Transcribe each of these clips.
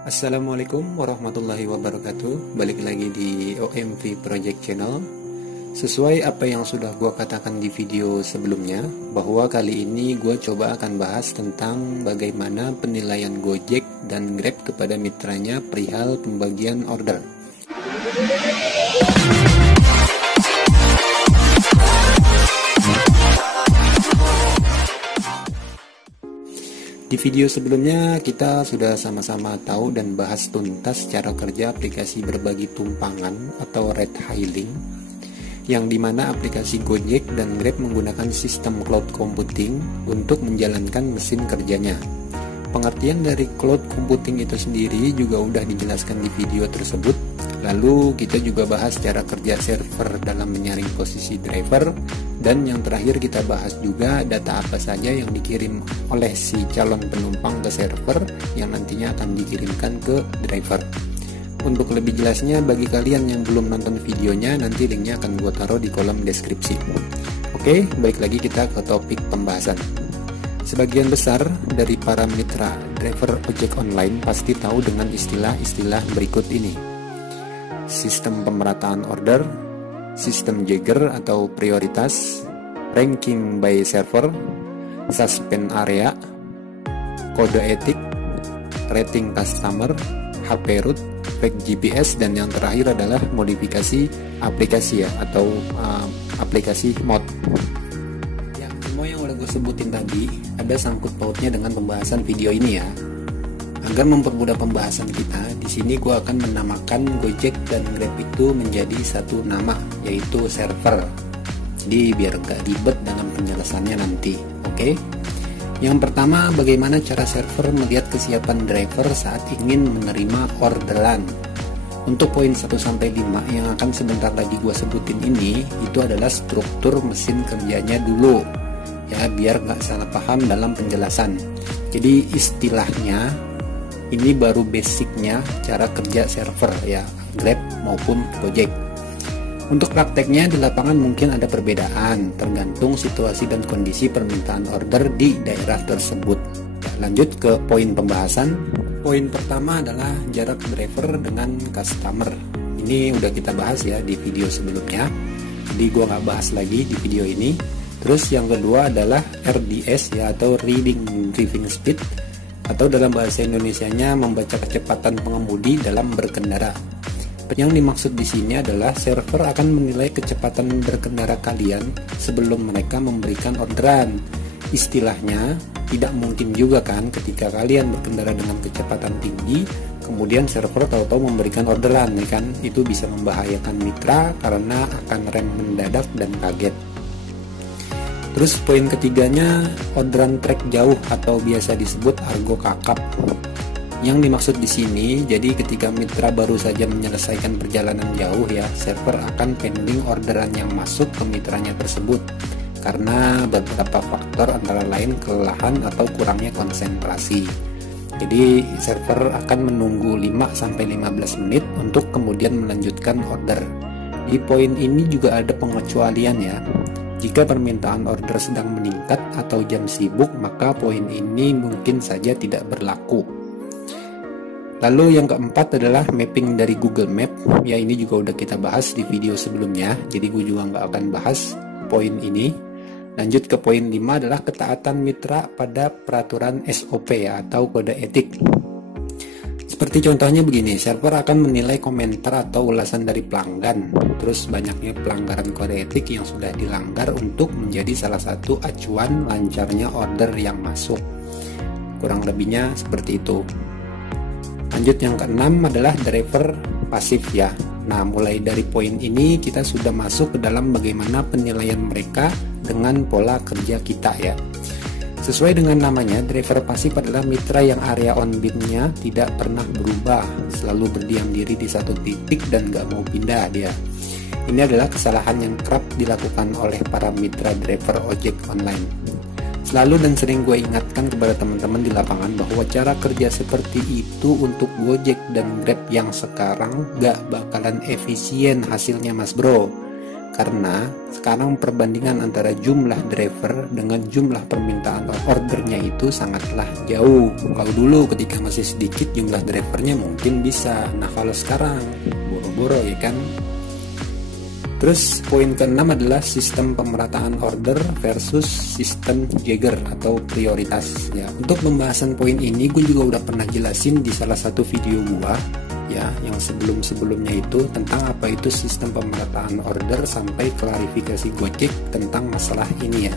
Assalamualaikum warahmatullahi wabarakatuh. Balik lagi di OMV Project Channel. Sesuai apa yang sudah gue katakan di video sebelumnya, bahwa kali ini gue coba akan bahas tentang bagaimana penilaian Gojek dan Grab kepada mitranya perihal pembagian order. Di video sebelumnya kita sudah sama-sama tahu dan bahas tuntas cara kerja aplikasi berbagi tumpangan atau ride hailing, yang dimana aplikasi Gojek dan Grab menggunakan sistem cloud computing untuk menjalankan mesin kerjanya. Pengertian dari cloud computing itu sendiri juga udah dijelaskan di video tersebut. Lalu kita juga bahas cara kerja server dalam menyaring posisi driver, dan yang terakhir kita bahas juga data apa saja yang dikirim oleh si calon penumpang ke server yang nantinya akan dikirimkan ke driver. Untuk lebih jelasnya, bagi kalian yang belum nonton videonya, nanti linknya akan gue taruh di kolom deskripsi. Oke, baik lagi kita ke topik pembahasan. Sebagian besar dari para mitra driver ojek online pasti tahu dengan istilah-istilah berikut ini: sistem pemerataan order, sistem Jagger atau prioritas, ranking by server, suspend area, kode etik, rating customer, HP route, fake GPS, dan yang terakhir adalah modifikasi aplikasi ya, atau aplikasi mod. Ya, semua yang udah gue sebutin tadi ada sangkut pautnya dengan pembahasan video ini ya. Agar mempermudah pembahasan kita, di sini gue akan menamakan Gojek dan Grab itu menjadi satu nama, yaitu server. Jadi biar gak ribet dalam penjelasannya nanti. Oke? Yang pertama, bagaimana cara server melihat kesiapan driver saat ingin menerima orderan. Untuk poin 1-5 yang akan sebentar lagi gue sebutin ini, itu adalah struktur mesin kerjanya dulu. Ya, biar gak salah paham dalam penjelasan. Jadi istilahnya, ini baru basicnya cara kerja server ya, Grab maupun Gojek. Untuk prakteknya di lapangan mungkin ada perbedaan, tergantung situasi dan kondisi permintaan order di daerah tersebut. Lanjut ke poin pembahasan. Poin pertama adalah jarak driver dengan customer. Ini udah kita bahas ya di video sebelumnya, jadi gue nggak bahas lagi di video ini. Terus yang kedua adalah RDS ya, atau Reading Driving Speed, atau dalam bahasa Indonesianya membaca kecepatan pengemudi dalam berkendara. Yang dimaksud di sini adalah server akan menilai kecepatan berkendara kalian sebelum mereka memberikan orderan. Istilahnya, tidak mungkin juga kan ketika kalian berkendara dengan kecepatan tinggi, kemudian server tahu-tahu memberikan orderan, ya kan? Itu bisa membahayakan mitra karena akan rem mendadak dan kaget. Terus poin ketiganya, orderan trek jauh atau biasa disebut argo kakap. Yang dimaksud di sini, jadi ketika mitra baru saja menyelesaikan perjalanan jauh ya, server akan pending orderan yang masuk ke mitranya tersebut karena beberapa faktor antara lain kelelahan atau kurangnya konsentrasi. Jadi server akan menunggu 5-15 menit untuk kemudian melanjutkan order. Di poin ini juga ada pengecualian ya. Jika permintaan order sedang meningkat atau jam sibuk, maka poin ini mungkin saja tidak berlaku. Lalu yang keempat adalah mapping dari Google Map. Ya, ini juga udah kita bahas di video sebelumnya, jadi gue juga nggak akan bahas poin ini. Lanjut ke poin 5 adalah ketaatan mitra pada peraturan SOP ya, atau kode etik. Seperti contohnya begini, server akan menilai komentar atau ulasan dari pelanggan, terus banyaknya pelanggaran kode etik yang sudah dilanggar untuk menjadi salah satu acuan lancarnya order yang masuk. Kurang lebihnya seperti itu. Lanjut yang keenam adalah driver pasif ya. Nah, mulai dari poin ini kita sudah masuk ke dalam bagaimana penilaian mereka dengan pola kerja kita ya. Sesuai dengan namanya, driver pasif adalah mitra yang area on-beat-nya tidak pernah berubah, selalu berdiam diri di satu titik dan gak mau pindah dia. Ini adalah kesalahan yang kerap dilakukan oleh para mitra driver ojek online. Selalu dan sering gue ingatkan kepada teman-teman di lapangan bahwa cara kerja seperti itu untuk Gojek dan Grab yang sekarang gak bakalan efisien hasilnya mas bro. Karena sekarang perbandingan antara jumlah driver dengan jumlah permintaan ordernya itu sangatlah jauh. Kalau dulu ketika masih sedikit jumlah drivernya mungkin bisa. Nah kalau sekarang boro-boro ya kan. Terus poin ke-6 adalah sistem pemerataan order versus sistem Jagger atau prioritas. Ya, untuk pembahasan poin ini gue juga udah pernah jelasin di salah satu video gua ya, yang sebelum-sebelumnya itu tentang apa itu sistem pemerataan order sampai klarifikasi Gojek tentang masalah ini ya.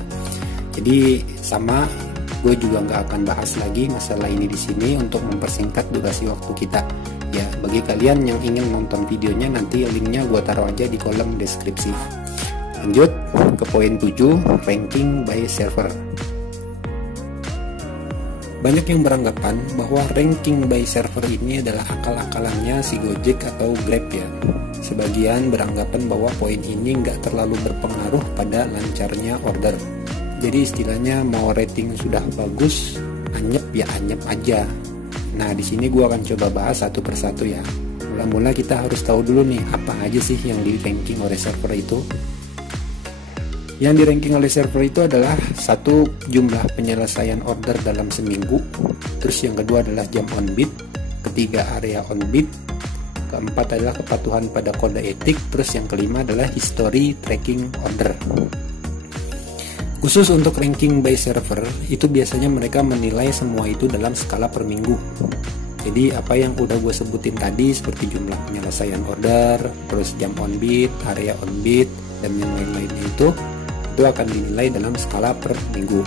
Jadi sama, gue juga nggak akan bahas lagi masalah ini di sini untuk mempersingkat durasi waktu kita. Ya, bagi kalian yang ingin nonton videonya nanti linknya gue taruh aja di kolom deskripsi. Lanjut ke poin 7, ranking by server. Banyak yang beranggapan bahwa ranking by server ini adalah akal-akalannya si Gojek atau Grab ya. Sebagian beranggapan bahwa poin ini nggak terlalu berpengaruh pada lancarnya order. Jadi istilahnya mau rating sudah bagus, anyep ya anyep aja. Nah di sini gue akan coba bahas satu persatu ya. Mula-mula kita harus tahu dulu nih apa aja sih yang di ranking oleh server itu. Yang di ranking oleh server itu adalah satu, jumlah penyelesaian order dalam seminggu. Terus yang kedua adalah jam on beat. Ketiga, area on beat. Keempat adalah kepatuhan pada kode etik. Terus yang kelima adalah history tracking order. Khusus untuk ranking by server, itu biasanya mereka menilai semua itu dalam skala per minggu. Jadi apa yang udah gue sebutin tadi seperti jumlah penyelesaian order, terus jam on beat, area on beat, dan yang lain-lainnya itu akan dinilai dalam skala per minggu.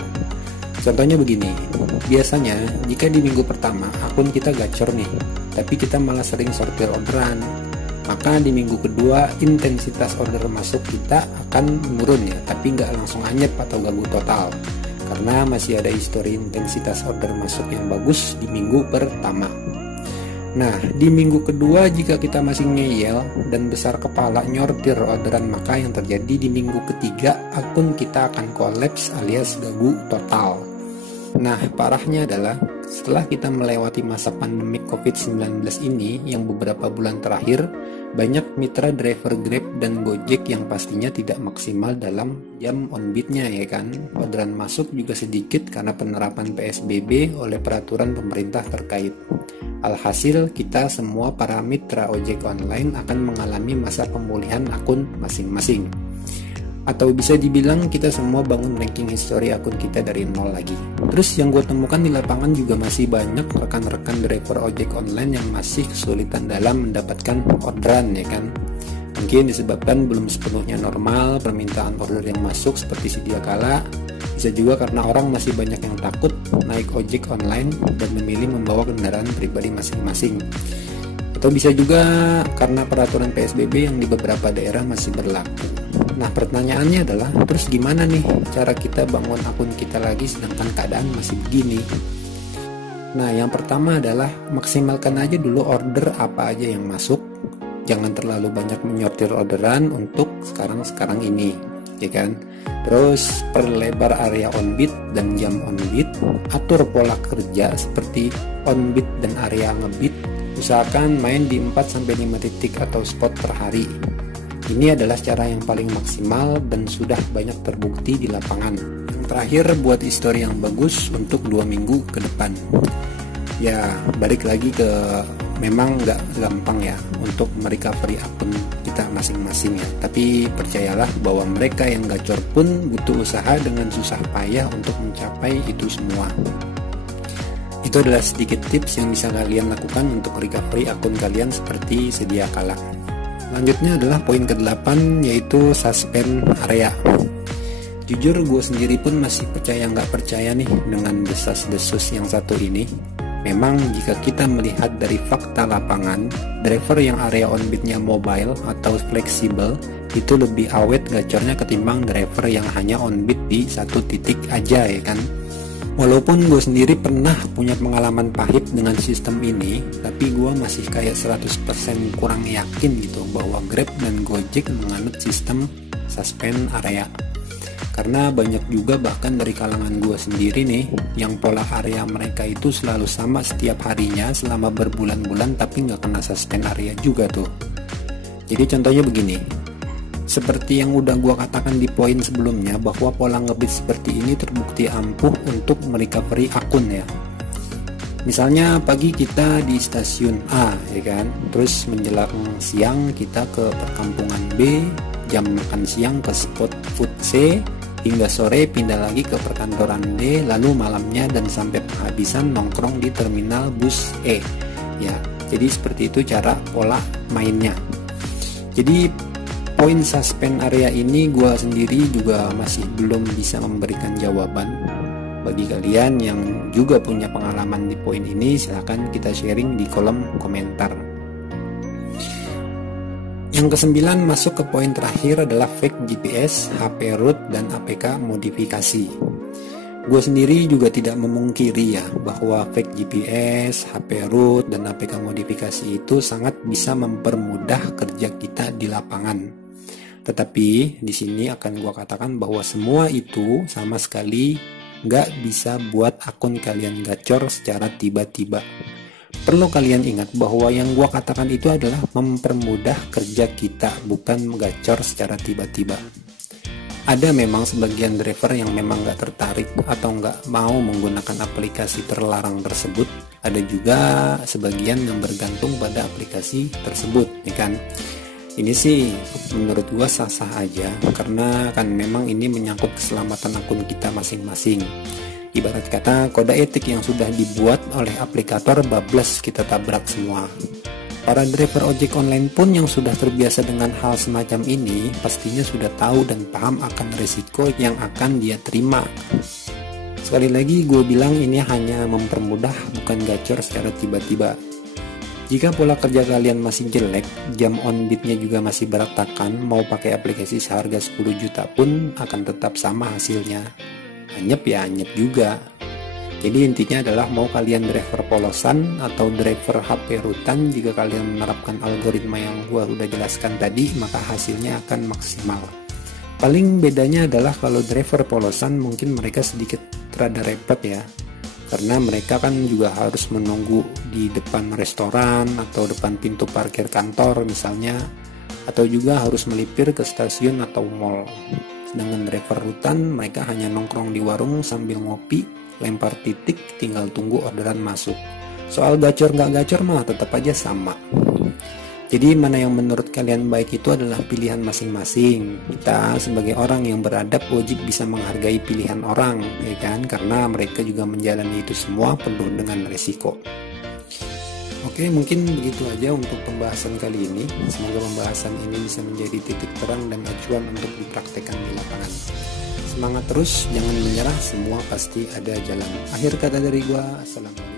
Contohnya begini, biasanya jika di minggu pertama akun kita gacor nih, tapi kita malah sering sortir orderan, maka di minggu kedua intensitas order masuk kita akan menurun ya, tapi nggak langsung anyep atau ganggu total, karena masih ada histori intensitas order masuk yang bagus di minggu pertama. Nah di minggu kedua jika kita masih ngeyel dan besar kepala nyortir orderan, maka yang terjadi di minggu ketiga akun kita akan kolaps alias ganggu total. Nah parahnya adalah setelah kita melewati masa pandemi COVID-19 ini yang beberapa bulan terakhir, banyak mitra driver Grab dan Gojek yang pastinya tidak maksimal dalam jam on beat-nya ya kan. Orderan masuk juga sedikit karena penerapan PSBB oleh peraturan pemerintah terkait. Alhasil kita semua para mitra ojek online akan mengalami masa pemulihan akun masing-masing. Atau bisa dibilang kita semua bangun ranking history akun kita dari nol lagi. Terus yang gue temukan di lapangan juga masih banyak rekan-rekan driver ojek online yang masih kesulitan dalam mendapatkan orderan ya kan. Mungkin disebabkan belum sepenuhnya normal permintaan order yang masuk seperti sedia kala. Bisa juga karena orang masih banyak yang takut naik ojek online dan memilih membawa kendaraan pribadi masing-masing. Atau bisa juga karena peraturan PSBB yang di beberapa daerah masih berlaku. Nah pertanyaannya adalah, terus gimana nih cara kita bangun akun kita lagi sedangkan keadaan masih begini? Nah yang pertama adalah maksimalkan aja dulu order apa aja yang masuk. Jangan terlalu banyak menyortir orderan untuk sekarang ini, ya kan? Terus perlebar area on beat dan jam on beat. Atur pola kerja seperti on beat dan area ngebeat. Usahakan main di 4-5 titik atau spot per hari. Ini adalah cara yang paling maksimal dan sudah banyak terbukti di lapangan. Yang terakhir, buat histori yang bagus untuk 2 minggu ke depan. Ya, balik lagi ke memang nggak gampang ya untuk merecovery akun kita masing-masing ya. Tapi percayalah bahwa mereka yang gacor pun butuh usaha dengan susah payah untuk mencapai itu semua. Itu adalah sedikit tips yang bisa kalian lakukan untuk recovery akun kalian seperti sedia kala. Selanjutnya adalah poin ke-8, yaitu suspend area. Jujur gue sendiri pun masih percaya nggak percaya nih dengan desas-desus yang satu ini. Memang jika kita melihat dari fakta lapangan, driver yang area on beat-nya mobile atau fleksibel itu lebih awet gacornya ketimbang driver yang hanya on beat di satu titik aja ya kan. Walaupun gue sendiri pernah punya pengalaman pahit dengan sistem ini, tapi gue masih kayak 100% kurang yakin gitu bahwa Grab dan Gojek menganut sistem suspend area. Karena banyak juga bahkan dari kalangan gue sendiri nih, yang pola area mereka itu selalu sama setiap harinya selama berbulan-bulan tapi nggak kena suspend area juga tuh. Jadi contohnya begini, seperti yang udah gua katakan di poin sebelumnya, bahwa pola ngebit seperti ini terbukti ampuh untuk merecovery akun ya. Misalnya pagi kita di stasiun A ya kan, terus menjelang siang kita ke perkampungan B, jam makan siang ke spot food C, hingga sore pindah lagi ke perkantoran D, lalu malamnya dan sampai penghabisan nongkrong di terminal bus E ya. Jadi seperti itu cara pola mainnya. Jadi poin suspend area ini gua sendiri juga masih belum bisa memberikan jawaban. Bagi kalian yang juga punya pengalaman di poin ini, silahkan kita sharing di kolom komentar. Yang kesembilan masuk ke poin terakhir adalah fake GPS, HP root, dan APK modifikasi. Gue sendiri juga tidak memungkiri ya bahwa fake GPS, HP root, dan APK modifikasi itu sangat bisa mempermudah kerja kita di lapangan. Tetapi di sini akan gue katakan bahwa semua itu sama sekali nggak bisa buat akun kalian gacor secara tiba-tiba. Perlu kalian ingat bahwa yang gua katakan itu adalah mempermudah kerja kita, bukan gacor secara tiba-tiba. Ada memang sebagian driver yang memang nggak tertarik atau nggak mau menggunakan aplikasi terlarang tersebut. Ada juga sebagian yang bergantung pada aplikasi tersebut, ya kan? Ini sih menurut gua sah-sah aja, karena kan memang ini menyangkut keselamatan akun kita masing-masing. Ibarat kata kode etik yang sudah dibuat oleh aplikator bablas kita tabrak semua. Para driver ojek online pun yang sudah terbiasa dengan hal semacam ini pastinya sudah tahu dan paham akan risiko yang akan dia terima. Sekali lagi gue bilang ini hanya mempermudah, bukan gacor secara tiba-tiba. Jika pola kerja kalian masih jelek, jam on beat-nya juga masih berantakan, mau pakai aplikasi seharga 10 juta pun akan tetap sama hasilnya. Anyep ya anyep juga. Jadi intinya adalah mau kalian driver polosan atau driver HP rutan, jika kalian menerapkan algoritma yang gua udah jelaskan tadi, maka hasilnya akan maksimal. Paling bedanya adalah kalau driver polosan mungkin mereka sedikit rada repot ya. Karena mereka kan juga harus menunggu di depan restoran atau depan pintu parkir kantor misalnya, atau juga harus melipir ke stasiun atau mall. Sedangkan driver rutan mereka hanya nongkrong di warung sambil ngopi, lempar titik, tinggal tunggu orderan masuk. Soal gacor nggak gacor mah tetap aja sama. Jadi mana yang menurut kalian baik itu adalah pilihan masing-masing. Kita sebagai orang yang beradab wajib bisa menghargai pilihan orang, ya kan? Karena mereka juga menjalani itu semua penuh dengan resiko. Oke, mungkin begitu aja untuk pembahasan kali ini. Semoga pembahasan ini bisa menjadi titik terang dan acuan untuk dipraktekkan di lapangan. Semangat terus, jangan menyerah, semua pasti ada jalan. Akhir kata dari gua, assalamualaikum.